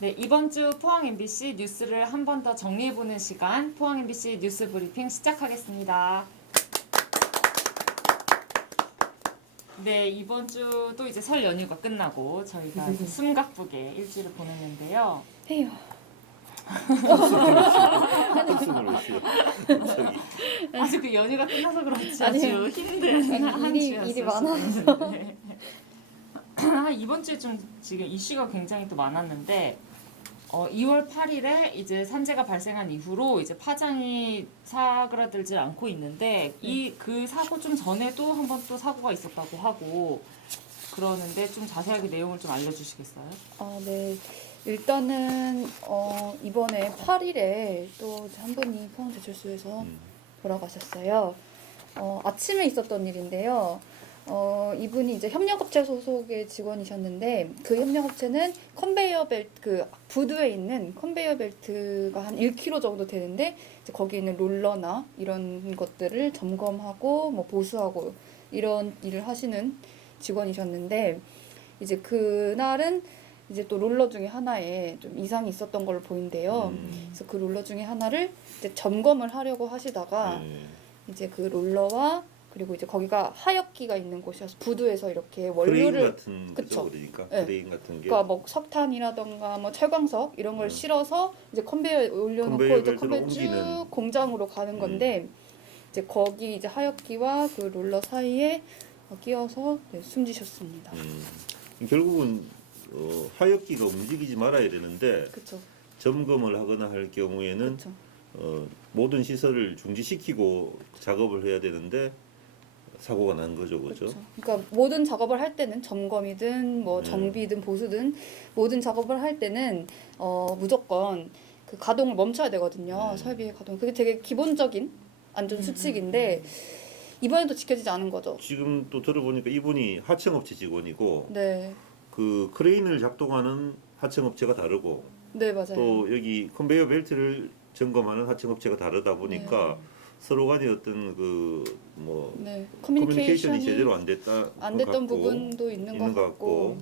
네, 이번 주 포항 MBC 뉴스를 한 번 더 정리해보는 시간, 포항 MBC 뉴스 브리핑 시작하겠습니다. 네, 이번 주도 이제 설 연휴가 끝나고 저희가 이제 숨가쁘게 일주를 보냈는데요. 에휴. 한숨을 왜 쉬어? 저기 아주 그 연휴가 끝나서 그렇지 아니요. 아주 힘든 한 주였어요. 일이 많아서. 네. 이번 주에 좀 지금 이슈가 굉장히 또 많았는데 2월 8일에 이제 산재가 발생한 이후로 이제 파장이 사그라들지 않고 있는데 그 사고 좀 전에도 한 번 또 사고가 있었다고 하고 그러는데 좀 자세하게 내용을 좀 알려주시겠어요? 네. 일단은 이번에 8일에 또 한 분이 포항제철소에서 돌아가셨어요. 아침에 있었던 일인데요. 이분이 이제 협력업체 소속의 직원이셨는데 그 협력업체는 컨베이어 벨트 그 부두에 있는 컨베이어 벨트가 한 1km 정도 되는데 이제 거기 있는 롤러나 이런 것들을 점검하고 뭐 보수하고 이런 일을 하시는 직원이셨는데 이제 그날은 이제 또 롤러 중에 하나에 좀 이상이 있었던 걸로 보인대요. 그래서 그 롤러 중에 하나를 이제 점검을 하려고 하시다가 이제 그 롤러와 그리고 이제 거기가 하역기가 있는 곳이어서 부두에서 이렇게 크레인 원료를 같은 그쵸. 거죠, 그러니까 네. 크레인 같은 게 그러니까 뭐 석탄이라던가 뭐 철광석 이런 걸 실어서 이제 컨베이어에 올려놓고 컨베이어 이제 벨트로 컨베이어 쭉 옮기는. 공장으로 가는 건데 이제 거기 이제 하역기와 그 롤러 사이에 끼어서 숨지셨습니다. 결국은 하역기가 움직이지 말아야 되는데 그렇죠. 점검을 하거나 할 경우에는 그렇죠. 모든 시설을 중지시키고 작업을 해야 되는데 사고가 난 거죠, 그렇죠? 그러니까 모든 작업을 할 때는 점검이든 뭐 정비든 보수든 모든 작업을 할 때는 무조건 그 가동을 멈춰야 되거든요. 설비의 가동. 그게 되게 기본적인 안전 수칙인데 이번에도 지켜지지 않은 거죠. 지금 또 들어보니까 이분이 하청업체 직원이고 네, 그 크레인을 작동하는 하청업체가 다르고 네 맞아요. 또 여기 컨베이어 벨트를 점검하는 하청업체가 다르다 보니까 서로 간의 어떤 그 뭐 네, 커뮤니케이션이 커뮤니케이션이 제대로 안 됐다 안 됐던 부분도 있는 것 같고.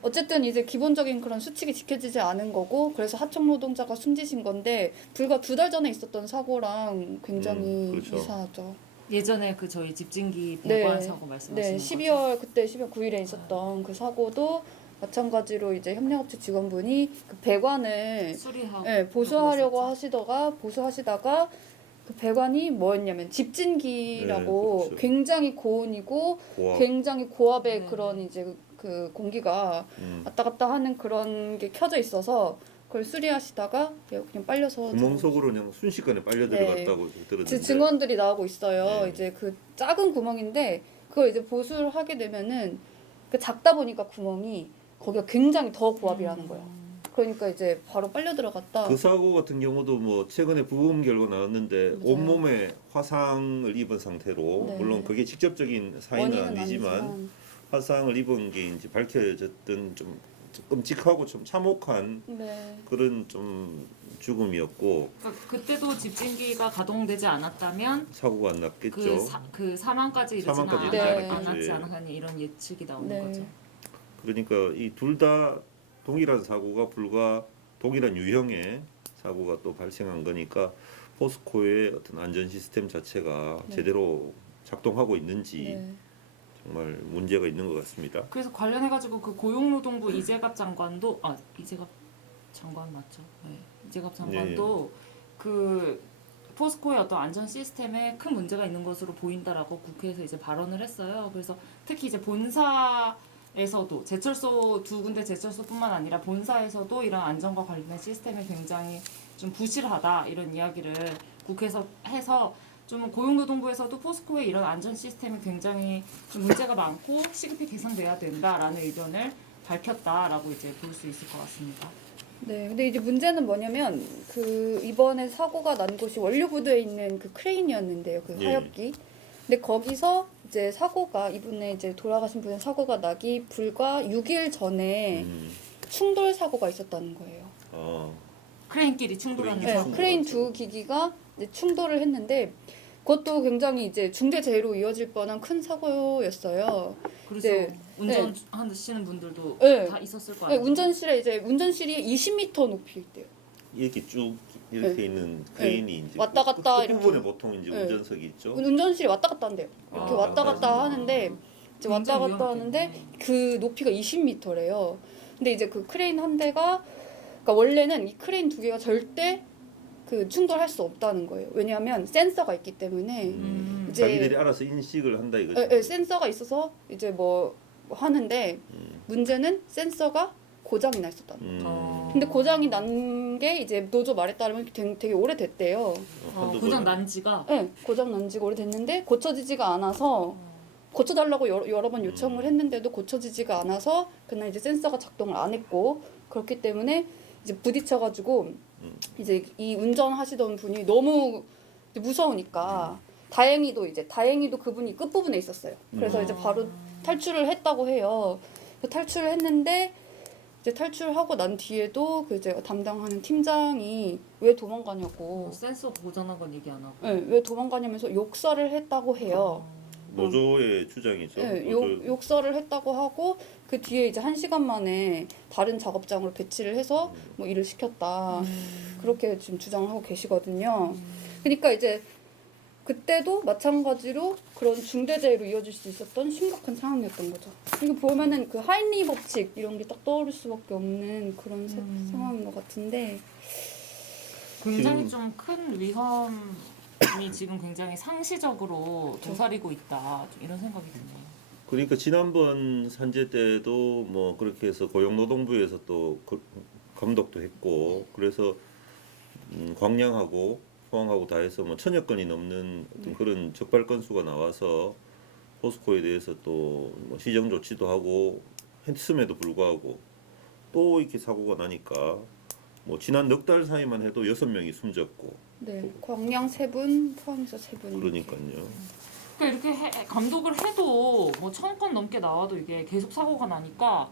어쨌든 이제 기본적인 그런 수칙이 지켜지지 않은 거고 그래서 하청 노동자가 숨지신 건데 불과 2달 전에 있었던 사고랑 굉장히 그렇죠. 유사하죠. 예전에 그 저희 집진기 네. 배관 사고 말씀하시는 네, 거죠? 12월 그때 12월 9일에 있었던 그 사고도 마찬가지로 이제 협력업체 직원분이 그 배관을 수리하고 네, 보수하려고 했었죠. 보수하시다가 그 배관이 뭐였냐면 집진기라고 네, 그렇죠. 굉장히 고온이고 고압. 굉장히 고압의 네. 그런 이제 그 공기가 왔다 갔다 하는 그런 게 켜져 있어서 그걸 수리하시다가 그냥 빨려서 구멍 속으로 그냥 순식간에 빨려 네. 들어갔다고 들었는데 증언들이 나오고 있어요. 네. 이제 그 작은 구멍인데 그걸 이제 보수를 하게 되면은 그 작다 보니까 구멍이 거기가 굉장히 더 고압이라는 거예요. 그러니까 이제 바로 빨려 들어갔다. 그 사고 같은 경우도 뭐 최근에 부검 결과 나왔는데 맞아요. 온몸에 화상을 입은 상태로 네. 물론 그게 직접적인 사인은 원인은 아니지만 아니지만. 화상을 입은 게 이제 밝혀졌던 좀 끔찍하고 좀 참혹한 네. 그런 좀 죽음이었고 그러니까 그때도 집진기가 가동되지 않았다면 사고가 안 났겠죠. 그 사망까지 이르지는 사망까지 이르지 않았지 않았겠지. 않았니 이런 예측이 나오는 네. 거죠. 그러니까 이 둘 다 동일한 사고가 불과 동일한 유형의 사고가 또 발생한 거니까 포스코의 어떤 안전 시스템 자체가 네. 제대로 작동하고 있는지 네. 정말 문제가 있는 것 같습니다. 그래서 관련해가지고 그 고용노동부 이재갑 장관도 이재갑 장관 맞죠? 네. 이재갑 장관도 그 포스코의 어떤 안전 시스템에 큰 문제가 있는 것으로 보인다라고 국회에서 이제 발언을 했어요. 그래서 특히 이제 본사에서도 제철소 두 군데 제철소뿐만 아니라 본사에서도 이런 안전과 관련된 시스템이 굉장히 좀 부실하다 이런 이야기를 국회에서 해서 좀 고용노동부에서도 포스코의 이런 안전 시스템이 굉장히 좀 문제가 많고 시급히 개선돼야 된다라는 의견을 밝혔다라고 이제 볼 수 있을 것 같습니다. 네, 근데 이제 문제는 뭐냐면 그 이번에 사고가 난 곳이 원료부두에 있는 그 크레인이었는데요, 그 예. 하역기. 근데 거기서 이제 사고가 이분의 이제 돌아가신 분의 사고가 나기 불과 6일 전에 충돌 사고가 있었다는 거예요. 아, 크레인끼리 충돌하는 크레인끼리 네, 사고. 크레인 두 기기가 이제 충돌을 했는데 그것도 굉장히 이제 중대재해로 이어질 뻔한 큰 사고였어요. 그래서 네. 운전하시는 분들도 네. 다 있었을 거 네, 아니에요. 운전실이 20m 높이 있대요. 이렇게 쭉 이렇게 있는 크레인이 이제 왔다 갔다 끝 이렇게. 부분에 보통 이제 네. 운전석이 있죠. 운전실이 왔다 갔다 한대요. 이렇게 아, 왔다 갔다 하는데 이제 왔다 굉장히 갔다 하는데 위험하겠네. 그 높이가 20m래요. 근데 이제 그 크레인 한 대가 그러니까 원래는 이 크레인 두 개가 절대 그 충돌할 수 없다는 거예요. 왜냐하면 센서가 있기 때문에 이제 자기들이 알아서 인식을 한다 이거죠. 센서가 있어서 이제 뭐 하는데 문제는 센서가 고장이 나 있었다. 근데 고장이 난 게 이제 노조 말에 따르면 되게 오래됐대요. 고장 난 지가 네, 고장 난 지가 오래됐는데 고쳐지지가 않아서 고쳐달라고 여러 번 요청을 했는데도 고쳐지지가 않아서 그날 이제 센서가 작동을 안 했고 그렇기 때문에 이제 부딪혀가지고 이제 이 운전하시던 분이 너무 이제 무서우니까 다행히도 그분이 끝부분에 있었어요. 그래서 이제 바로 탈출을 했다고 해요. 탈출을 했는데 이제 탈출하고 난 뒤에도 그 이제 담당하는 팀장이 왜 도망가냐고, 센서 고장난 건 얘기 안 하고. 네, 왜 도망가냐면서 욕설을 했다고 해요. 노조의 주장이죠. 네, 노조. 욕설을 했다고 하고 그 뒤에 이제 1시간 만에 다른 작업장으로 배치를 해서 뭐 일을 시켰다. 그렇게 지금 주장을 하고 계시거든요. 그러니까 이제 그때도 마찬가지로 그런 중대재해로 이어질 수 있었던 심각한 상황이었던 거죠. 이거 보면은 그 하인리 법칙 이런 게 딱 떠오를 수밖에 없는 그런 상황인 것 같은데 굉장히 좀 큰 위험이 지금 굉장히 상시적으로 도사리고 있다. 좀 이런 생각이 드네요. 그러니까 지난번 산재 때도 뭐 그렇게 해서 고용노동부에서 또 감독도 했고 그래서 광량하고 포항하고 다 해서 뭐 1000여 건이 넘는 어떤 그런 적발 건수가 나와서 포스코에 대해서 또뭐 시정 조치도 하고 했음에도 불구하고 또 이렇게 사고가 나니까 뭐 지난 넉 달 사이만 해도 6명이 숨졌고 네, 광양 3분, 포항에서 3분. 그러니까요. 그러니까 이렇게 감독을 해도 뭐 1000건 넘게 나와도 이게 계속 사고가 나니까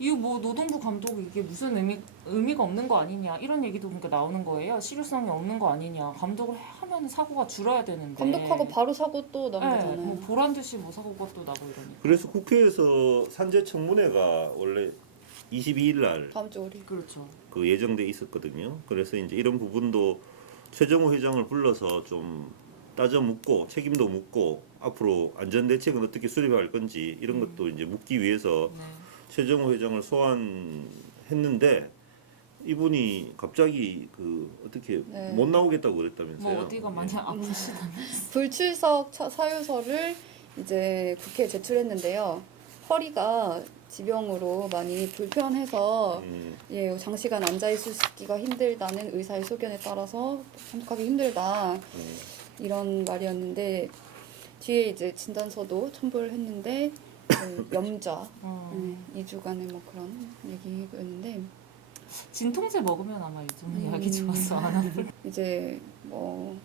이거 뭐 노동부 감독 이게 무슨 의미가 없는 거 아니냐 이런 얘기도 그러니까 나오는 거예요. 실효성이 없는 거 아니냐. 감독을 하면 사고가 줄어야 되는데. 감독하고 바로 사고 또 나는 네, 거잖아요. 뭐 보란 듯이 뭐 사고가 또 나고 이러니까. 그래서 국회에서 산재 청문회가 원래 22일 날 다음 주 월요일. 그렇죠. 그 예정돼 있었거든요. 그래서 이제 이런 부분도 최정호 회장을 불러서 좀 따져 묻고 책임도 묻고 앞으로 안전 대책은 어떻게 수립할 건지 이런 것도 이제 묻기 위해서 네. 최정호 회장을 소환했는데 이분이 갑자기 그 어떻게 네. 못 나오겠다고 그랬다면서요. 뭐 어디가 많이 아프시다면서. 불출석 사유서를 이제 국회에 제출했는데요. 허리가 지병으로 많이 불편해서 예, 장시간 앉아 있기가 힘들다는 의사의 소견에 따라서 참석하기 힘들다 이런 말이었는데 뒤에 이제 진단서도 첨부를 했는데 그 염좌 2주간의 뭐 그런 얘기였는데 진통제 먹으면 아마 요즘은 약이 좋아서 안 아플. 이제 뭐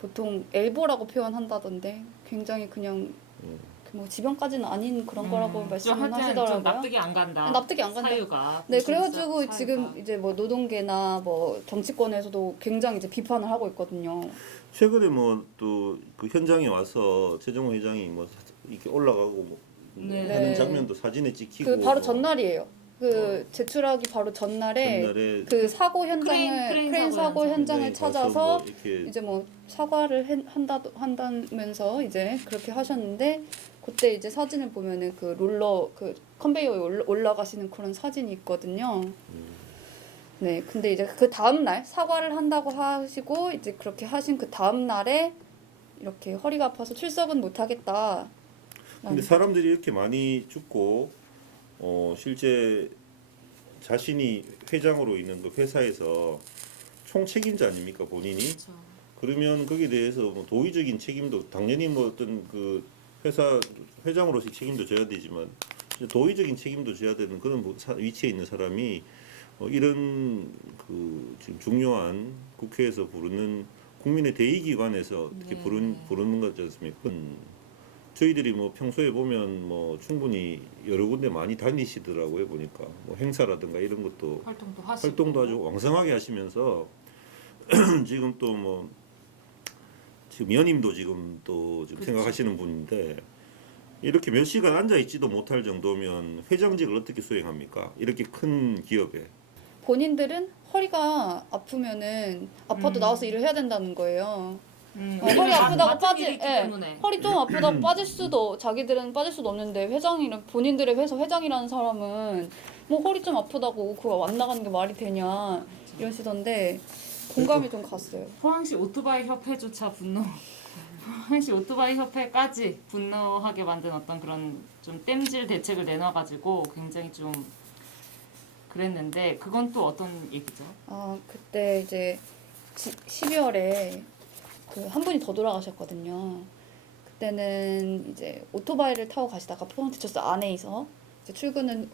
보통 엘보라고 표현한다던데 굉장히 그냥 뭐 지병까지는 아닌 그런 거라고 말씀을 하시더라고요. 좀 납득이 안 간다. 납득이 안 간다. 사유가. 네, 그래가지고 사유가. 지금 이제 뭐 노동계나 뭐 정치권에서도 굉장히 이제 비판을 하고 있거든요. 최근에 뭐 또 그 현장에 와서 최정호 회장이 뭐 이렇게 올라가고 뭐 네. 하는 네. 장면도 사진에 찍히고 그 바로 뭐 전날이에요. 그 제출하기 바로 전날에 그 사고 현장을 크레인 사고 현장을 현장에 찾아서 가서 뭐 이렇게 이제 뭐 사과를 한다면서 이제 그렇게 하셨는데 그때 이제 사진을 보면은 그 롤러 그 컨베이어에 올라가시는 그런 사진이 있거든요. 네, 근데 이제 그 다음 날 사과를 한다고 하시고 이제 그렇게 하신 그 다음 날에 이렇게 허리가 아파서 출석은 못 하겠다. 근데 사람들이 이렇게 많이 죽고 실제 자신이 회장으로 있는 그 회사에서 총책임자 아닙니까 본인이? 그렇죠. 그러면 거기에 대해서 뭐 도의적인 책임도 당연히 뭐 어떤 그 회사 회장으로서 책임도 져야 되지만 도의적인 책임도 져야 되는 그런 위치에 있는 사람이 이런 그 지금 중요한 국회에서 부르는 국민의 대의기관에서 어떻게 부르는 거지 않습니까? 저희들이 뭐 평소에 보면 뭐 충분히 여러 군데 많이 다니시더라고요 보니까 뭐 행사라든가 이런 것도 활동도 아주 왕성하게 하시면서 지금 또 뭐 지금 연임도 지금 또 지금 그렇죠. 생각하시는 분인데 이렇게 몇 시간 앉아 있지도 못할 정도면 회장직을 어떻게 수행합니까? 이렇게 큰 기업에. 본인들은 허리가 아프면은 아파도 나와서 일을 해야 된다는 거예요. 허리 아프다고 허리 좀 아프다고 빠질 수도 자기들은 빠질 수도 없는데 회장이랑 본인들의 회사 회장이라는 사람은 뭐 허리 좀 아프다고 그거 안 나가는 게 말이 되냐 이러시던데 공감이 좀 갔어요. 포항시 오토바이 협회조차 포항시 오토바이 협회까지 분노하게 만든 어떤 그런 좀 땜질 대책을 내놔가지고 굉장히 좀 그랬는데 그건 또 어떤 얘기죠? 그때 이제 12월에 그 한 분이 더 돌아가셨거든요. 그때는 이제 오토바이를 타고 가시다가 포항제철소 안에서 이제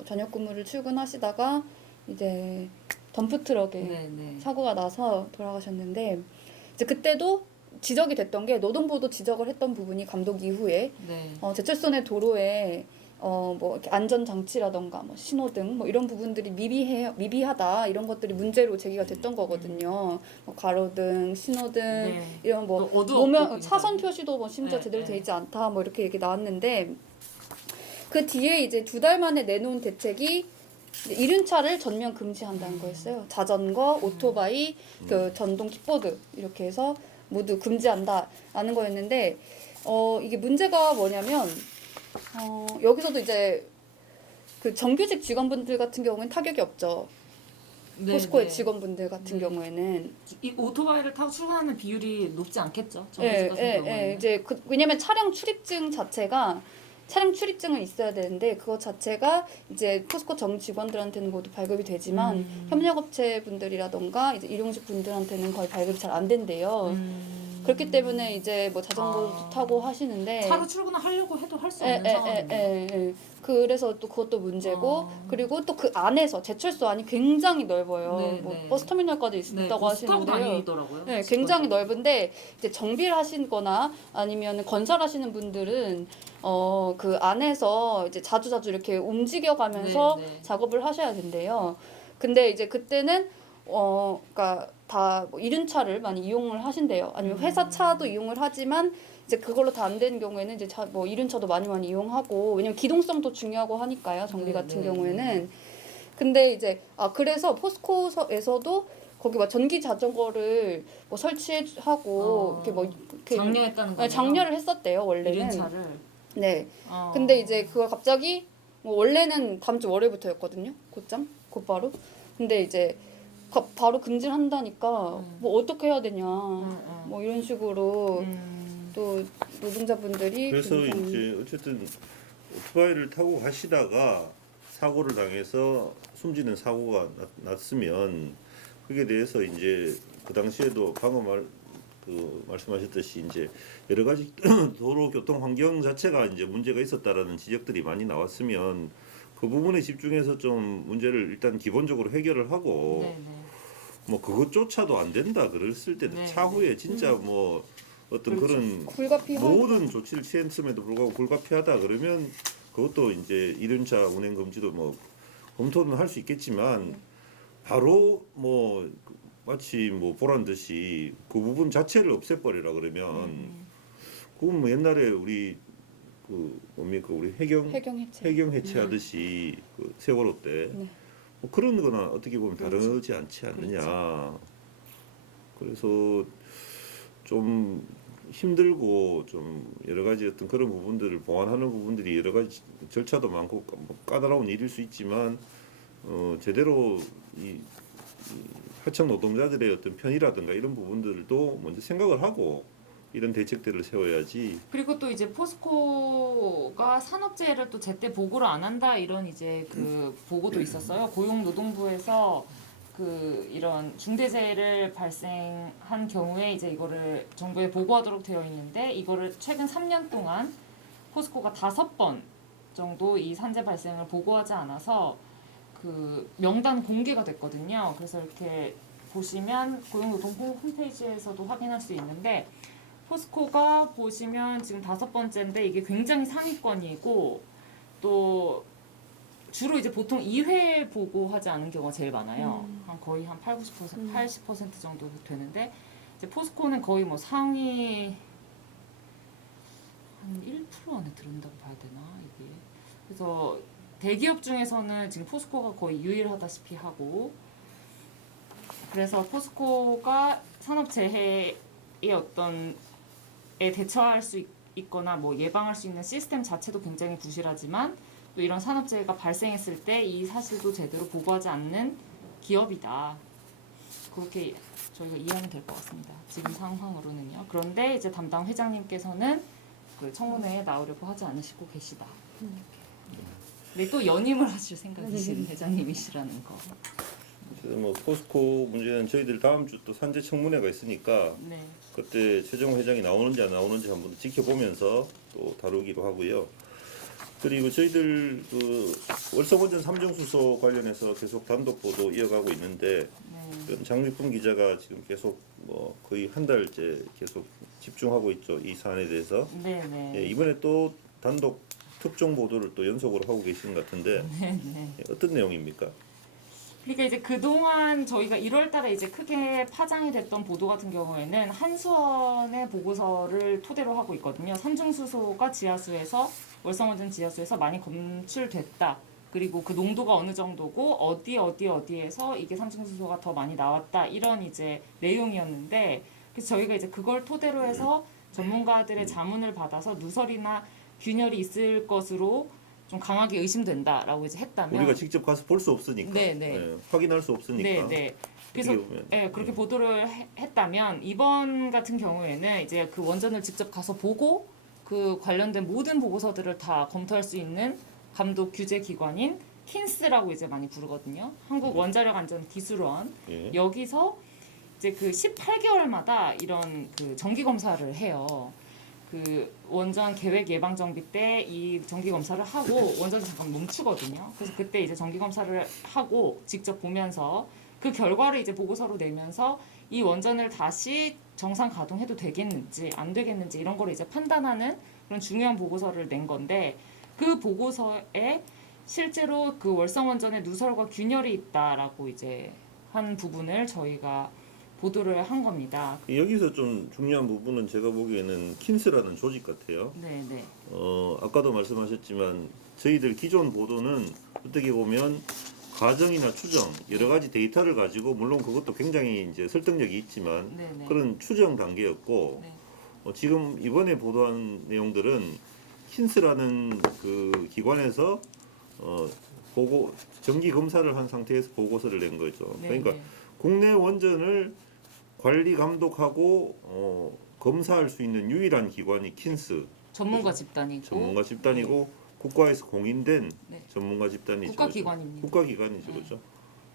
저녁 근무를 출근하시다가 이제 덤프트럭에 사고가 나서 돌아가셨는데 이제 그때도 지적이 됐던 게 노동부도 지적을 했던 부분이 감독 이후에 제철소 내 도로에 뭐 이렇게 안전 장치라던가 뭐 신호등 뭐 이런 부분들이 미비하다 이런 것들이 문제로 제기가 됐던 거거든요. 뭐 가로등, 신호등 이런 뭐 노면 차선 표시도 뭐 심지어 제대로 돼 있지 않다 뭐 이렇게 얘기 나왔는데 그 뒤에 이제 2달 만에 내놓은 대책이 이륜차를 전면 금지한다는 거였어요. 자전거, 오토바이, 그 전동 킥보드 이렇게 해서 모두 금지한다라는 거였는데 이게 문제가 뭐냐면 여기서도 이제 그 정규직 직원분들 같은 경우는 타격이 없죠. 포스코의 직원분들 같은 경우에는 이 오토바이를 타고 출근하는 비율이 높지 않겠죠. 정규직 같은 경우에는. 이제 왜냐면 차량 출입증은 있어야 되는데 그거 자체가 이제 포스코 정 직원들한테는 모두 발급이 되지만 협력업체 분들이라던가 이제 일용직 분들한테는 거의 발급이 잘 안 된대요. 그렇기 때문에 이제 뭐 자전거도 타고 하시는데 차로 출근을 하려고 해도 할 수 없는 상황인데. 그래서 또 그것도 문제고 그리고 또 그 안에서 제철소 안이 굉장히 넓어요. 뭐 버스터미널까지 있다고 하시는데요. 굉장히 넓은데 이제 정비를 하시거나 아니면 건설하시는 분들은 그 안에서 이제 자주 이렇게 움직여가면서 작업을 하셔야 된대요. 근데 이제 그때는 그러니까 다 뭐 이륜차를 많이 이용을 하신대요. 아니면 회사 차도 이용을 하지만 이제 그걸로 다 안 되는 경우에는 이제 뭐 이륜차도 많이 이용하고 왜냐면 기동성도 중요하고 하니까요. 정비 같은 경우에는. 근데 이제 그래서 포스코에서도 거기 막 전기 자전거를 뭐 설치하고 이렇게 뭐 이렇게 장려했다는 거예요. 장려를 했었대요 원래는. 이륜차를. 네. 근데 이제 그걸 갑자기 뭐 원래는 다음 주 월요일부터였거든요. 곧바로. 근데 이제 바로 금지를 한다니까 뭐 어떻게 해야 되냐. 뭐 이런 식으로 또 노동자분들이 그래서 이제 어쨌든 오토바이를 타고 가시다가 사고를 당해서 숨지는 사고가 났으면 그게 대해서 이제 그 당시에도 방금 말씀하셨듯이 이제 여러 가지 도로 교통 환경 자체가 이제 문제가 있었다라는 지적들이 많이 나왔으면 그 부분에 집중해서 좀 문제를 일단 기본적으로 해결을 하고 뭐 그것조차도 안 된다 그랬을 때는 차후에 진짜 뭐 어떤 그런 모든 조치를 취했음에도 불구하고 불가피하다 그러면 그것도 이제 이륜차 운행 금지도 뭐 검토는 할 수 있겠지만 바로 뭐 마치 뭐 보란 듯이 그 부분 자체를 없애버리라 그러면 그건 뭐 옛날에 우리 그 뭡니까 우리 해경 해체하듯이 그 세월호 때 뭐 그런 거나 어떻게 보면 다르지 않지 않느냐. 그래서 좀 힘들고 좀 여러 가지 어떤 그런 부분들을 보완하는 부분들이 여러 가지 절차도 많고 까다로운 일일 수 있지만 제대로 이 하청 노동자들의 어떤 편의라든가 이런 부분들도 먼저 생각을 하고 이런 대책들을 세워야지. 그리고 또 이제 포스코가 산업재해를 또 제때 보고를 안 한다 이런 이제 그 보고도 있었어요. 고용노동부에서 그 이런 중대재해를 발생한 경우에 이제 이거를 정부에 보고하도록 되어 있는데 이거를 최근 3년 동안 포스코가 5번 정도 이 산재 발생을 보고하지 않아서 그 명단 공개가 됐거든요. 그래서 이렇게 보시면 고용노동부 홈페이지에서도 확인할 수 있는데 포스코가 보시면 지금 5번째인데 이게 굉장히 상위권이고 또 주로 이제 보통 2회 보고하지 않은 경우가 제일 많아요. 거의 한 80% 정도 되는데 이제 포스코는 거의 뭐 상위 한 1% 안에 들은다고 봐야 되나 이게. 그래서 대기업 중에서는 지금 포스코가 거의 유일하다시피 하고, 그래서 포스코가 산업재해의 어떤 에 대처할 수 있거나 뭐 예방할 수 있는 시스템 자체도 굉장히 부실하지만, 또 이런 산업재해가 발생했을 때 이 사실도 제대로 보고하지 않는 기업이다. 그렇게 저희가 이해하면 될 것 같습니다. 지금 상황으로는요. 그런데 이제 담당 회장님께서는 그 청문회에 나오려고 하지 않으시고 계시다. 근데 또 연임을 하실 생각이신 회장님이시라는 거. 그래서 뭐 포스코 문제는 저희들 다음 주 또 산재 청문회가 있으니까 네. 그때 최종 회장이 나오는지 안 나오는지 한번 지켜보면서 또 다루기로 하고요. 그리고 저희들 그 월성원전 3중 수소 관련해서 계속 단독 보도 이어가고 있는데, 네. 장립분 기자가 지금 계속 뭐 거의 한 달째 계속 집중하고 있죠, 이 사안에 대해서. 네, 네. 예, 이번에 또 단독 특종 보도를 또 연속으로 하고 계시는 것 같은데 네, 네. 어떤 내용입니까? 그러니까 이제 그동안 저희가 1월달에 이제 크게 파장이 됐던 보도 같은 경우에는 한수원의 보고서를 토대로 하고 있거든요. 삼중수소가 지하수에서 월성원전 지하수에서 많이 검출됐다. 그리고 그 농도가 어느 정도고 어디에서 이게 삼중수소가 더 많이 나왔다. 이런 이제 내용이었는데, 그래서 저희가 이제 그걸 토대로 해서 전문가들의 자문을 받아서 누설이나 균열이 있을 것으로 좀 강하게 의심된다라고 이제 했다면, 우리가 직접 가서 볼 수 없으니까, 네, 네. 예, 확인할 수 없으니까. 네, 네. 그래서 어떻게 보면, 예, 그렇게 보도를 했다면 이번 같은 경우에는 이제 그 원전을 직접 가서 보고 그 관련된 모든 보고서들을 다 검토할 수 있는 감독 규제 기관인 킨스라고 이제 많이 부르거든요. 한국 원자력 안전 기술원. 예. 여기서 이제 그 18개월마다 이런 그 정기 검사를 해요. 그 원전 계획 예방 정비 때 이 정기 검사를 하고 원전이 잠깐 멈추거든요. 그래서 그때 이제 정기 검사를 하고 직접 보면서 그 결과를 이제 보고서로 내면서 이 원전을 다시 정상 가동해도 되겠는지 안 되겠는지 이런 거를 이제 판단하는 그런 중요한 보고서를 낸 건데, 그 보고서에 실제로 그 월성 원전에 누설과 균열이 있다라고 이제 한 부분을 저희가 보도를 한 겁니다. 여기서 좀 중요한 부분은 제가 보기에는 킨스라는 조직 같아요. 네, 네. 아까도 말씀하셨지만 저희들 기존 보도는 어떻게 보면 가정이나 추정 여러 가지 데이터를 가지고, 물론 그것도 굉장히 이제 설득력이 있지만 네, 네. 그런 추정 단계였고, 네. 지금 이번에 보도한 내용들은 킨스라는 그 기관에서 보고 정기 검사를 한 상태에서 보고서를 낸 거죠. 네, 그러니까 네. 국내 원전을 관리 감독하고 검사할 수 있는 유일한 기관이 킨스 전문가 집단이고 전문가 집단이고, 국가에서 공인된 네. 전문가 집단이죠. 국가기관입니다. 국가기관이죠, 네. 그렇죠.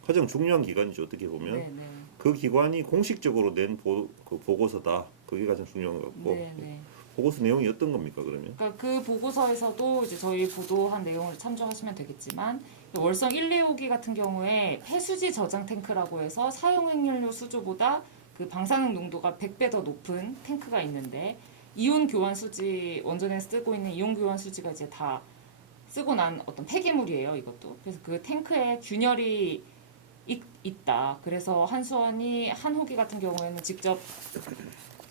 가장 중요한 기관이죠, 어떻게 보면. 네, 네. 그 기관이 공식적으로 낸 그 보고서다. 그게 가장 중요한 것 같고. 네, 네. 보고서 내용이 어떤 겁니까, 그러면? 그러니까 그 보고서에서도 이제 저희 보도한 내용을 참조하시면 되겠지만, 월성 1, 2호기 같은 경우에 폐수지 저장 탱크라고 해서 사용 핵연료 수조보다 그 방사능 농도가 100배 더 높은 탱크가 있는데, 이온 교환 수지, 원전에 쓰고 있는 이온 교환 수지가 이제 다 쓰고 난 어떤 폐기물이에요, 이것도. 그래서 그 탱크에 균열이 있다. 그래서 한수원이 한 호기 같은 경우에는 직접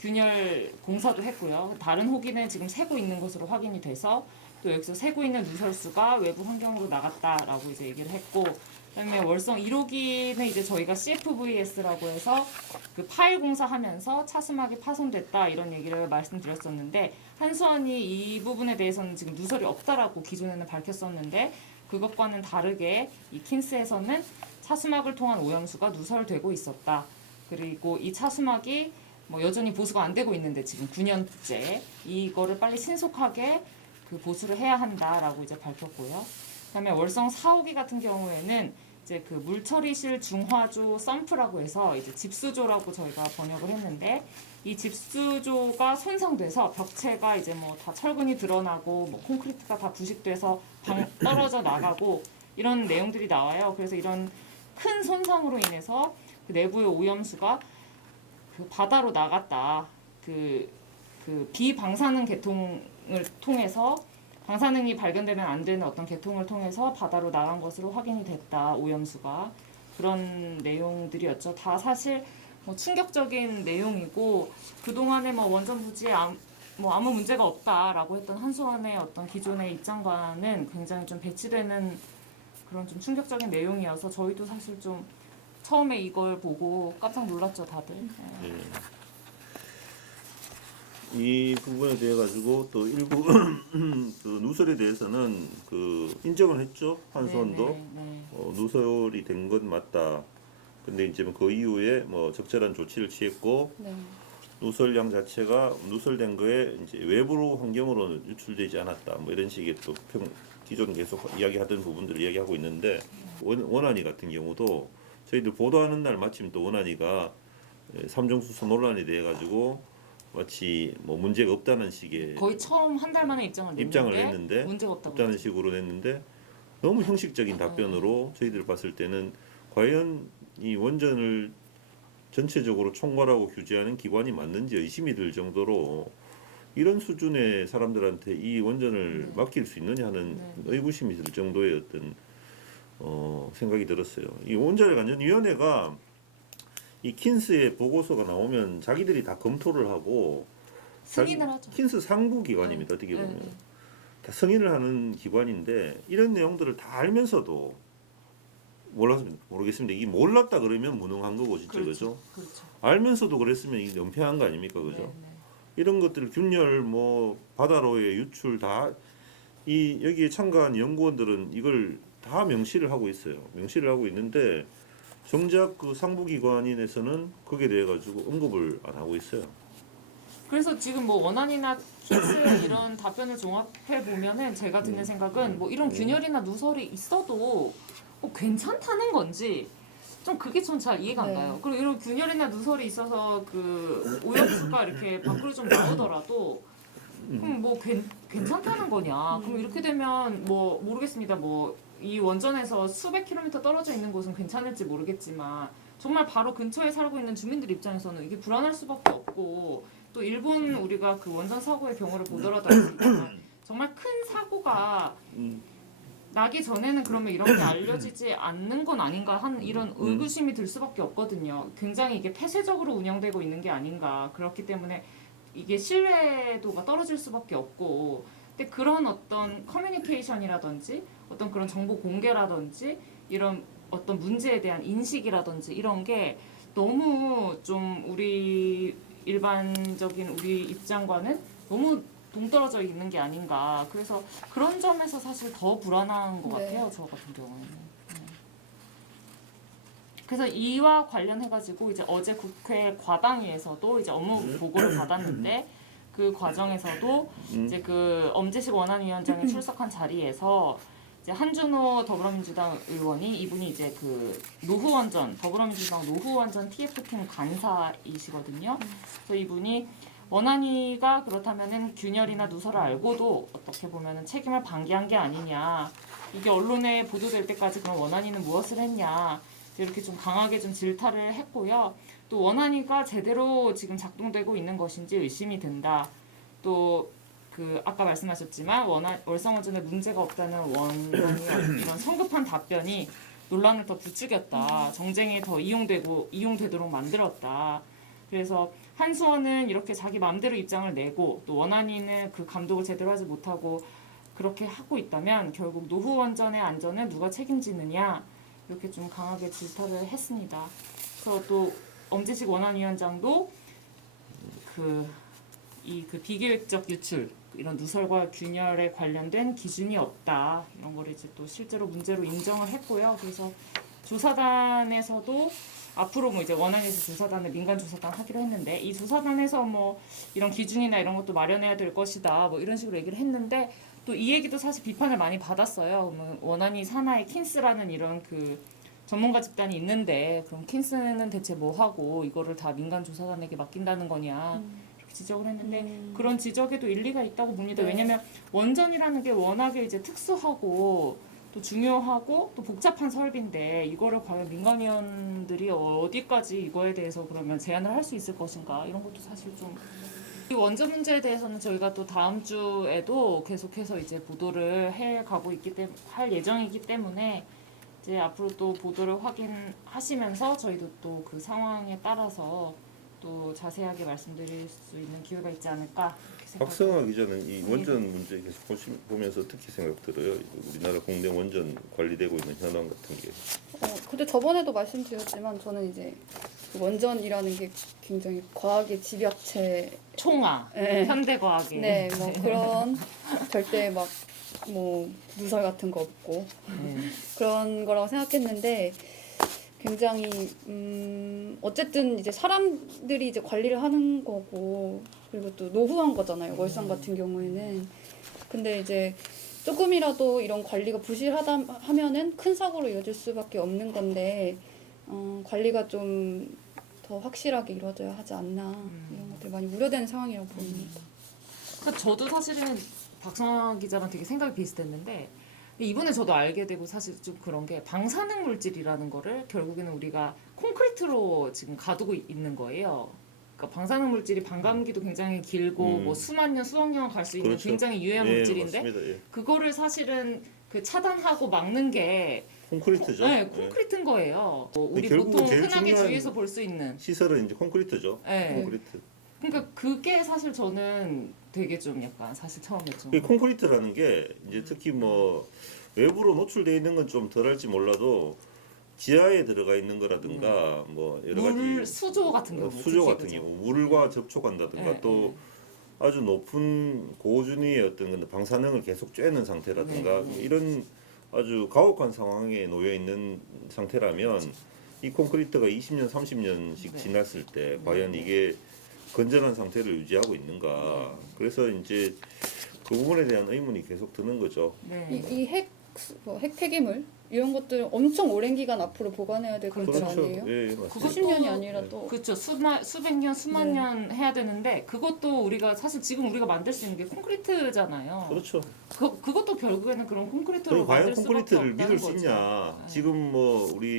균열 공사도 했고요. 다른 호기는 지금 새고 있는 것으로 확인이 돼서 또 여기서 새고 있는 누설수가 외부 환경으로 나갔다라고 이제 얘기를 했고, 그다음에 월성 1호기는 이제 저희가 CFVS라고 해서 그 파일 공사하면서 차수막이 파손됐다 이런 얘기를 말씀드렸었는데, 한수원이 이 부분에 대해서는 지금 누설이 없다라고 기존에는 밝혔었는데, 그것과는 다르게 이 킨스에서는 차수막을 통한 오염수가 누설되고 있었다. 그리고 이 차수막이 뭐 여전히 보수가 안 되고 있는데 지금 9년째 이거를 빨리 신속하게 그 보수를 해야 한다라고 이제 밝혔고요. 그다음에 월성 4호기 같은 경우에는 이제 그 물처리실 중화조 썸프라고 해서 이제 집수조라고 저희가 번역을 했는데, 이 집수조가 손상돼서 벽체가 이제 뭐 다 철근이 드러나고 뭐 콘크리트가 다 부식돼서 떨어져 나가고 이런 내용들이 나와요. 그래서 이런 큰 손상으로 인해서 그 내부의 오염수가 그 바다로 나갔다. 그 비방사능 계통을 통해서, 방사능이 발견되면 안 되는 어떤 계통을 통해서 바다로 나간 것으로 확인이 됐다. 오염수가. 그런 내용들이었죠. 다 사실 뭐 충격적인 내용이고, 그동안에 뭐 원전 부지에 뭐 아무 문제가 없다라고 했던 한수원의 어떤 기존의 입장과는 굉장히 좀 배치되는 그런 좀 충격적인 내용이어서 저희도 사실 좀 처음에 이걸 보고 깜짝 놀랐죠, 다들. 네. 예. 이 부분에 대해 가지고 또 일부 그 누설에 대해서는 그 인정을 했죠. 한수원도 네. 누설이 된 건 맞다. 근데 이제 그 이후에 뭐 적절한 조치를 취했고 네. 누설량 자체가 누설된 거에 이제 외부 환경으로는 유출되지 않았다. 뭐 이런 식의 또 기존 계속 이야기하던 부분들을 이야기하고 있는데 원안이 같은 경우도 저희들 보도하는 날 마침 또 원안이가 삼정수소 논란에 대해 가지고 마치 뭐 문제가 없다는 식의 거의 처음 한 달 만에 입장을 냈는데 문제가 없다는 식으로 냈는데 너무 형식적인 답변으로 저희들 봤을 때는 과연 이 원전을 전체적으로 총괄하고 규제하는 기관이 맞는지 의심이 들 정도로 이런 수준의 사람들한테 이 원전을 맡길 수 있느냐 하는 의구심이 들 정도의 어떤 생각이 들었어요. 이 원자력안전위원회가 이 킨스의 보고서가 나오면 자기들이 다 검토를 하고 승인을 하죠. 킨스 상부 기관입니다. 어떻게 보면 다 승인을 하는 기관인데 이런 내용들을 다 알면서도 모르겠습니다. 이게 몰랐다 그러면 무능한 거고 진짜 그죠? 그렇죠. 알면서도 그랬으면 이게 연패한 거 아닙니까 그죠? 이런 것들 균열 뭐 바다로의 유출 다 이 여기에 참가한 연구원들은 이걸 다 명시를 하고 있어요. 명시를 하고 있는데 정작 그 상부기관인에서는 거기에 대해 가지고 언급을 안 하고 있어요. 그래서 지금 뭐 원안이나 킨스 이런 답변을 종합해 보면은 제가 드는 생각은 뭐 이런 균열이나 누설이 있어도 뭐 괜찮다는 건지 좀 그게 전 잘 이해가 안 네. 가요. 그리고 이런 균열이나 누설이 있어서 그 오염수가 이렇게 밖으로 좀 나오더라도 그럼 뭐 괜찮다는 거냐? 그럼 이렇게 되면 뭐 모르겠습니다. 뭐 이 원전에서 수백 킬로미터 떨어져 있는 곳은 괜찮을지 모르겠지만 정말 바로 근처에 살고 있는 주민들 입장에서는 이게 불안할 수밖에 없고 또 일본 우리가 그 원전 사고의 경우를 보더라도 알 수 있지만 정말 큰 사고가 나기 전에는 그러면 이런 게 알려지지 않는 건 아닌가 하는 이런 의구심이 들 수밖에 없거든요. 굉장히 이게 폐쇄적으로 운영되고 있는 게 아닌가. 그렇기 때문에 이게 신뢰도가 떨어질 수밖에 없고 근데 그런 어떤 커뮤니케이션이라든지 어떤 그런 정보 공개라든지 이런 어떤 문제에 대한 인식이라든지 이런 게 너무 좀 우리 일반적인 우리 입장과는 너무 동떨어져 있는 게 아닌가. 그래서 그런 점에서 사실 더 불안한 것 네. 같아요. 저 같은 경우에는. 그래서 이와 관련해가지고 이제 어제 국회 과방위에서도 이제 업무 보고를 받았는데 그 과정에서도 이제 그 엄재식 원안위원장이 출석한 자리에서 이제 한준호 더불어민주당 의원이 이분이 이제 그 노후원전 더불어민주당 노후원전 TF팀 간사이시거든요. 그래서 이분이 원안위가 그렇다면은 균열이나 누설을 알고도 어떻게 보면은 책임을 방기한 게 아니냐. 이게 언론에 보도될 때까지 그럼 원안위는 무엇을 했냐. 이렇게 좀 강하게 좀 질타를 했고요. 또 원안위가 제대로 지금 작동되고 있는 것인지 의심이 든다. 또 그 아까 말씀하셨지만 월성원전에 문제가 없다는 원론이 이런 성급한 답변이 논란을 더 부추겼다. 정쟁에 더 이용되도록 만들었다. 그래서 한수원은 이렇게 자기 마음대로 입장을 내고 또 원안위는 그 감독을 제대로 하지 못하고 그렇게 하고 있다면 결국 노후원전의 안전을 누가 책임지느냐 이렇게 좀 강하게 질타를 했습니다. 그리고 또 엄재식 원안위원장도 그 비계획적 유출 이런 누설과 균열에 관련된 기준이 없다 이런 걸 이제 또 실제로 문제로 인정을 했고요. 그래서 조사단에서도 앞으로 뭐 이제 원안에서 조사단을 민간 조사단 하기로 했는데 이 조사단에서 뭐 이런 기준이나 이런 것도 마련해야 될 것이다 뭐 이런 식으로 얘기를 했는데 또 이 얘기도 사실 비판을 많이 받았어요. 원안이 산하의 킨스라는 이런 그 전문가 집단이 있는데 그럼 킨스는 대체 뭐 하고 이거를 다 민간 조사단에게 맡긴다는 거냐 이렇게 지적을 했는데 그런 지적에도 일리가 있다고 봅니다. 네. 왜냐하면 원전이라는 게 워낙에 이제 특수하고 또 중요하고 또 복잡한 설비인데 이거를 과연 민간위원들이 어디까지 이거에 대해서 그러면 제안을 할 수 있을 것인가 이런 것도 사실 좀 이 원전 문제에 대해서는 저희가 또 다음 주에도 계속해서 이제 보도를 할 예정이기 때문에 이제 앞으로 또 보도를 확인하시면서 저희도 또 그 상황에 따라서 또 자세하게 말씀드릴 수 있는 기회가 있지 않을까 이렇게 생각합니다. 박성아 기자는 이 원전 문제 계속 보면서 어떻게 생각 들어요? 우리나라 공대 원전 관리되고 있는 현황 같은 게. 근데 저번에도 말씀드렸지만 저는 이제 그 원전이라는 게 굉장히 과학의 집약체, 총아, 네. 현대과학의 네, 뭐 그런 절대 막 뭐 누설 같은 거 없고 네. 그런 거라고 생각했는데 굉장히 어쨌든 이제 사람들이 이제 관리를 하는 거고 그리고 또 노후한 거잖아요. 월성 같은 경우에는. 근데 이제 조금이라도 이런 관리가 부실하다 하면은 큰 사고로 이어질 수밖에 없는 건데 관리가 좀 더 확실하게 이루어져야 하지 않나 이런 것들 많이 우려되는 상황이라고 보입니다. 그러니까 저도 사실은 박성아 기자랑 되게 생각이 비슷했는데 이번에 저도 알게 되고 사실 좀 그런 게 방사능 물질이라는 거를 결국에는 우리가 콘크리트로 지금 가두고 있는 거예요. 그러니까 방사능 물질이 반감기도 굉장히 길고 뭐 수만 년, 수억 년 갈 수 있는 그렇죠. 굉장히 유해한 물질인데 맞습니다. 예. 그거를 사실은 그 차단하고 막는 게 콘크리트죠. 네, 콘크리트인 거예요. 우리 결국은 보통 제일 흔하게 중요한 주위에서 볼 수 있는. 시설은 이제 콘크리트죠. 네. 콘크리트. 그러니까 그게 사실 저는 되게 좀 약간 사실 처음에 좀 그 콘크리트라는 게 이제 특히 뭐 외부로 노출되어 있는 건 좀 덜할지 몰라도 지하에 들어가 있는 거라든가 뭐 여러 가지 물 수조 같은 경우 수조 특히 같은 그죠? 경우 물과 접촉한다든가 네, 또 아주 높은 고준위의 어떤 근데 방사능을 계속 쬐는 상태라든가 네. 이런 아주 가혹한 상황에 놓여 있는 상태라면 이 콘크리트가 20년, 30년씩 네. 지났을 때 과연 이게 건전한 상태를 유지하고 있는가? 그래서 이제 그 부분에 대한 의문이 계속 드는 거죠. 네. 이핵 폐기물 이런 것들 엄청 오랜 기간 앞으로 보관해야 될 것들 그렇죠. 아니에요? 예, 맞습니다. 그것도- 수십 년이 아니라 또 그렇죠. 수백 년, 수만 네. 년 해야 되는데 그것도 우리가 사실 지금 우리가 만들 수 있는 게 콘크리트잖아요. 그렇죠. 그것도 결국에는 그런 콘크리트로 그럼 과연 만들 수밖에 콘크리트를 없다는 믿을 수 거죠. 있냐? 네. 지금 뭐 우리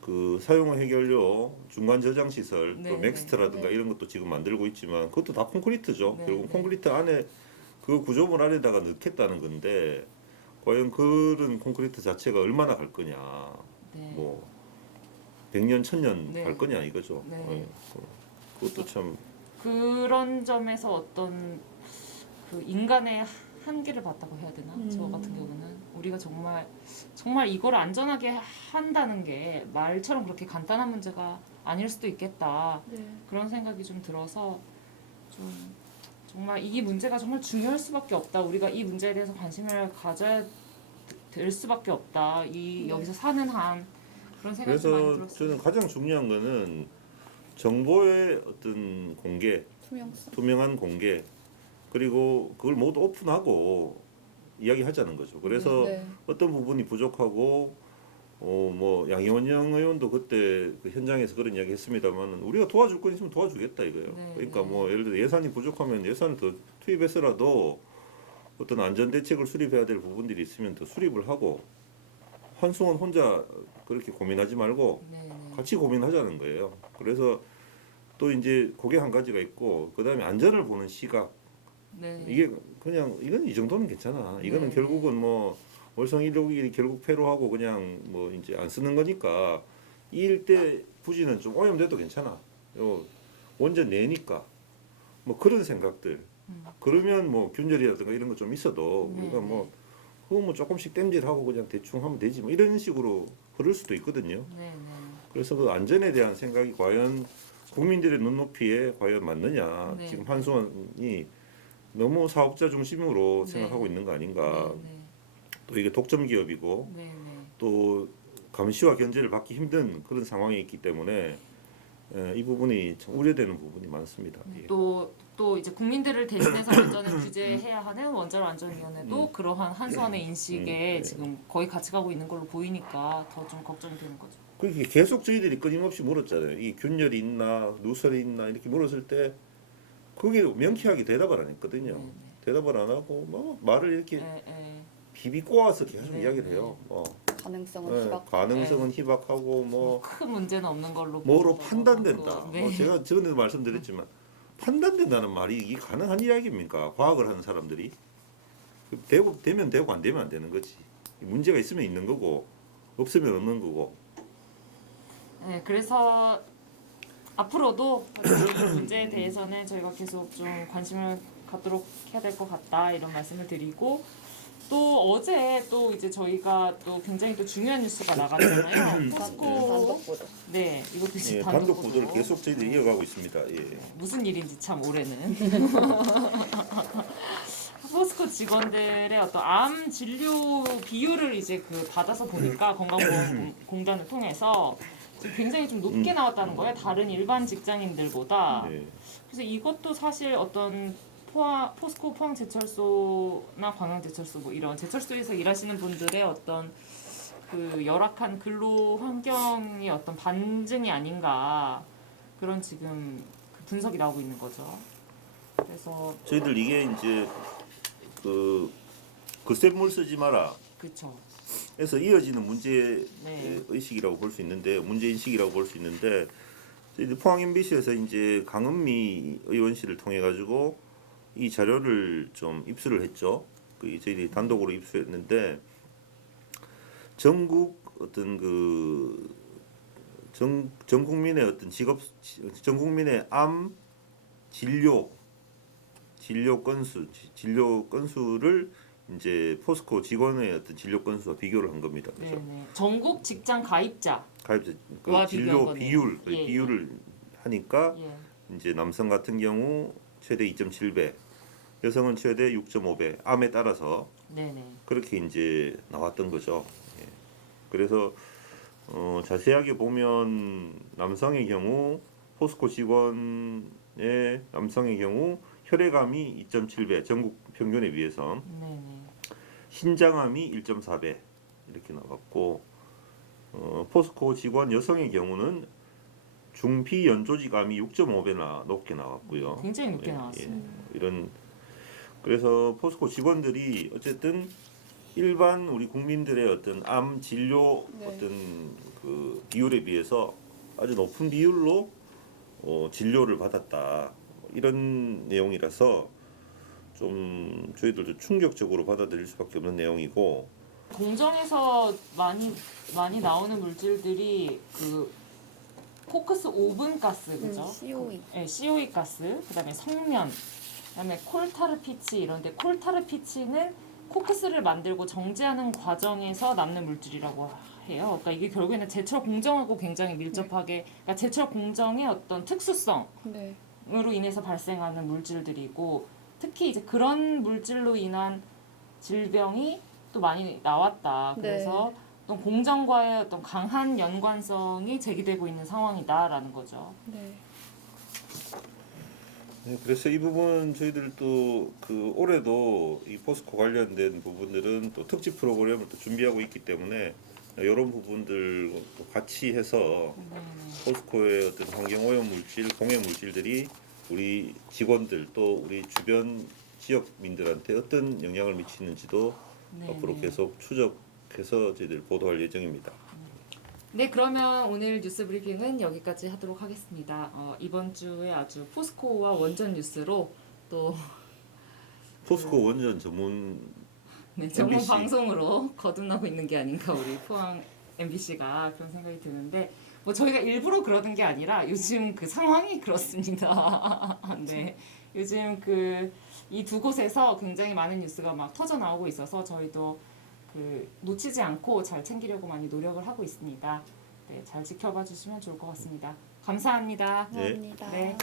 그 사용 해결료 중간 저장 시설, 네, 또 맥스트라든가 네. 이런 것도 지금 만들고 있지만 그것도 다 콘크리트죠. 네, 결국 네. 콘크리트 안에 그 구조물 안에다가 넣겠다는 건데 과연 그런 콘크리트 자체가 얼마나 갈 거냐? 네. 뭐 100년, 1000년 네. 갈 거냐 이거죠. 네. 예. 그것도 참 그런 점에서 어떤 그 인간의 한계를 봤다고 해야 되나? 저 같은 경우는 우리가 정말 이걸 안전하게 한다는 게 말처럼 그렇게 간단한 문제가 아닐 수도 있겠다. 네. 그런 생각이 좀 들어서 좀 정말 이 문제가 정말 중요할 수밖에 없다. 우리가 이 문제에 대해서 관심을 가져야 될 수밖에 없다. 여기서 사는 한 그런 생각이 좀 많이 그래서 들었어요. 저는 가장 중요한 거는 정보의 어떤 공개, 투명성. 투명한 공개 그리고 그걸 모두 오픈하고 이야기하자는 거죠. 그래서 네. 어떤 부분이 부족하고 뭐 양희원영 의원도 그때 그 현장에서 그런 이야기 했습니다만 우리가 도와줄 건 있으면 도와주겠다 이거예요. 네, 그러니까 네. 뭐 예를 들어 예산이 부족하면 예산을 더 투입해서라도 어떤 안전 대책을 수립해야 될 부분들이 있으면 더 수립을 하고 한승원 혼자 그렇게 고민하지 말고 네, 네. 같이 고민하자는 거예요. 그래서 또 이제 그게 한 가지가 있고 그다음에 안전을 보는 시각 네. 이게 그냥 이건 이 정도는 괜찮아. 이거는 네. 결국은 뭐 월성 1호기 결국 폐로하고 그냥 뭐 이제 안 쓰는 거니까 이 일대 부지는 좀 오염돼도 괜찮아. 요 원전 내니까 뭐 그런 생각들. 그러면 뭐 균열이라든가 이런 거 좀 있어도 네, 우리가 뭐 그거 뭐 조금씩 땜질하고 그냥 대충 하면 되지 뭐 이런 식으로 흐를 수도 있거든요. 네, 네. 그래서 그 안전에 대한 생각이 과연 국민들의 눈높이에 과연 맞느냐. 네. 지금 한수원이 너무 사업자 중심으로 네. 생각하고 있는 거 아닌가. 네, 또 이게 독점 기업이고 네, 네. 또 감시와 견제를 받기 힘든 그런 상황이 있기 때문에 이 부분이 참 우려되는 부분이 많습니다. 예. 또 이제 국민들을 대신해서 원전을 규제해야 하는 원자로안전위원회도 그러한 한수원의 인식에 네. 지금 거의 같이 가고 있는 걸로 보이니까 더 좀 걱정이 되는 거죠. 그렇게 계속 저희들이 끊임없이 물었잖아요. 이 균열이 있나 누설이 있나 이렇게 물었을 때 거기에 명쾌하게 대답을 안 했거든요. 네, 대답을 안 하고 뭐 말을 이렇게 네, 네. 비비꼬아서 계속 네, 이야기를 해요. 뭐 가능성은 희박. 가능성은 희박하고 뭐 큰 문제는 없는 걸로 뭐로 보인다고 판단된다. 하고. 네. 뭐 제가 전에도 말씀드렸지만 판단된다는 말이 이게 가능한 이야기입니까? 과학을 하는 사람들이 되면 되고 안 되면 안 되는 거지. 문제가 있으면 있는 거고 없으면 없는 거고. 네, 그래서 앞으로도 이 문제에 대해서는 저희가 계속 좀 관심을 갖도록 해야 될 것 같다 이런 말씀을 드리고 또 어제 또 이제 저희가 또 굉장히 또 중요한 뉴스가 나갔잖아요. 포스코 단독 보도. 네 이것도 이제 예, 단독 보도를 계속 저희들이 이어가고 있습니다. 예. 무슨 일인지 참 올해는 포스코 직원들의 어떤 암 진료 비율을 이제 그 받아서 보니까 건강보험공단을 통해서 지금 굉장히 좀 높게 나왔다는 거예요. 다른 일반 직장인들보다. 예. 그래서 이것도 사실 어떤 포스코 포항제철소나 광양제철소 뭐 이런 제철소에서 일하시는 분들의 어떤 그 열악한 근로 환경의 어떤 반증이 아닌가 그런 지금 그 분석이 나오고 있는 거죠. 그래서 저희들 이게 이제 그 쇳물 쓰지 마라. 그렇죠. 에서 이어지는 문제 네. 의식이라고 볼 수 있는데 문제 인식이라고 볼 수 있는데 저희들 포항 MBC에서 이제 강은미 의원실을 통해 가지고 이 자료를 좀 입수를 했죠. 그 저희들이 단독으로 입수했는데 전국 어떤 전 국민의 어떤 전 국민의 암 진료 건수를 이제 포스코 직원의 어떤 진료 건수와 비교를 한 겁니다. 그래서 네네. 전국 직장 가입자. 가입자 와, 그 진료 비교한 비율 거네요. 예, 비율을 하니까 예. 이제 남성 같은 경우 최대 2.7배, 여성은 최대 6.5배, 암에 따라서 네네. 그렇게 이제 나왔던 거죠. 예. 그래서 자세하게 보면 남성의 경우 포스코 직원의 남성의 경우 혈액암이 2.7배 전국 평균에 비해서 네네. 신장암이 1.4배 이렇게 나왔고 포스코 직원 여성의 경우는 중피연조직암이 6.5배나 높게 나왔고요. 굉장히 높게 예, 나왔어요. 예. 이런 그래서 포스코 직원들이 어쨌든 일반 우리 국민들의 어떤 암 진료 네. 어떤 그 비율에 비해서 아주 높은 비율로 진료를 받았다 이런 내용이라서 좀 저희들도 충격적으로 받아들일 수밖에 없는 내용이고 공정에서 많이 나오는 물질들이 그 코크스 오븐 가스 그죠? COE. 네, COE 가스, 그다음에 성면, 그다음에 콜타르피치 이런데 콜타르피치는 코크스를 만들고 정제하는 과정에서 남는 물질이라고 해요. 그러니까 이게 결국에는 제철 공정하고 굉장히 밀접하게, 그러니까 제철 공정의 어떤 특수성으로 네. 인해서 발생하는 물질들이고, 특히 이제 그런 물질로 인한 질병이 또 많이 나왔다. 그래서 어떤 공정과의 어떤 강한 연관성이 제기되고 있는 상황이다라는 거죠. 네. 네, 그래서 이 부분 저희들도 그 올해도 이 포스코 관련된 부분들은 또 특집 프로그램을 또 준비하고 있기 때문에 이런 부분들 또 같이 해서 포스코의 어떤 환경 오염 물질, 공해 물질들이 우리 직원들 또 우리 주변 지역민들한테 어떤 영향을 미치는지도 앞으로 계속 추적해서 저희들 보도할 예정입니다. 네, 그러면 오늘 뉴스 브리핑은 여기까지 하도록 하겠습니다. 이번 주에 아주 포스코와 원전 뉴스로 또 포스코 원전 전문 전문 MBC. 방송으로 거듭나고 있는 게 아닌가 우리 포항 MBC가 그런 생각이 드는데 뭐 저희가 일부러 그러는 게 아니라 요즘 그 상황이 그렇습니다. 네, 요즘 그 이 두 곳에서 굉장히 많은 뉴스가 막 터져 나오고 있어서 저희도 그 놓치지 않고 잘 챙기려고 많이 노력을 하고 있습니다. 네, 잘 지켜봐 주시면 좋을 것 같습니다. 감사합니다. 감사합니다. 네.